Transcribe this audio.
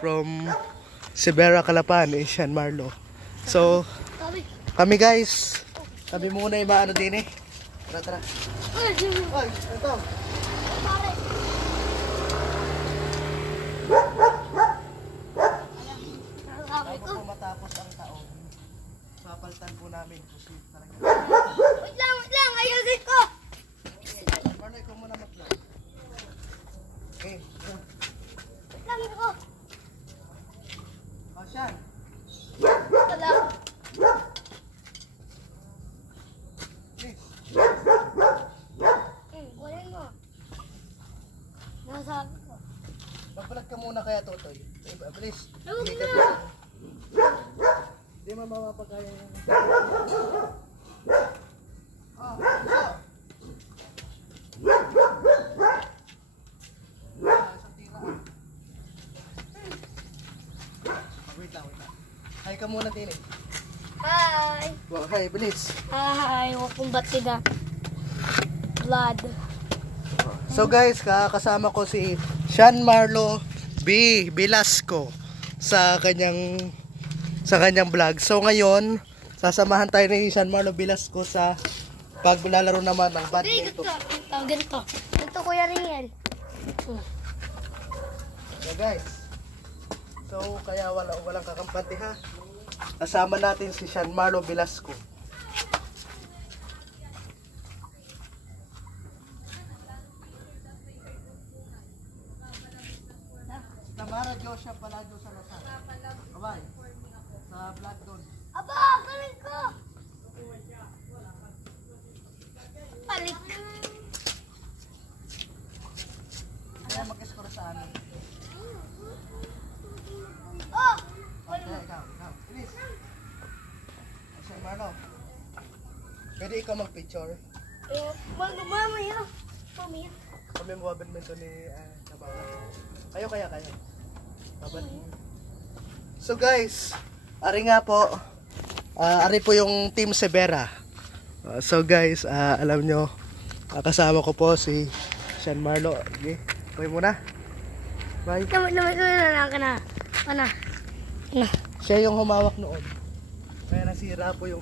from Severa, Calapan, Sean Marlo. So, kami guys, kami muna yung maano din eh. Tara. Ay, ito. Bago po matapos ang taon, papalitan po namin kasi talaga. Wait lang, ayusin ko! Marlo, ikaw muna mag-vlog. Okay. Wait lang ako. Oh, Sean. Wala. Please. Kunin mo. Nasabi ko. Mag-vlog ka muna kaya, Totoy. Please. Huwag na. Hindi mo mapapagaya yan. Wait lang. Hi ka muna din eh. Hi! Wow, hi, bilis. Hi! Huwag kong batida. Blood. So guys, kasama ko si Sean Marlo B. Velasco sa kanyang vlog. So ngayon, sasamahan tayo ni Sean Marlo Velasco sa paglalaro naman ng badminton. Ganito. Ganito, Kuya Riel. So guys, kaya walang kakampante ha. Kasama natin si Sean Marlo Velasco. Tamara Joshua Palado sa Lasal. Bye. Sa vlog doon. Aba, galing ko! Palit. Kaya mag-score sa amin. Oh! Okay, ikaw. Please. Sean Marlo. Pwede ikaw mag-picture. Mamaya. Kami mga badminton ni Nabawa. Kayo. So guys, ari nga po. Ari po yung Team Severa. So guys, alam nyo, kasama ko po si Sean Marlo. Okay, kayo muna. Bye. Ano? Siya yung humawak noon. Kaya nasira po yung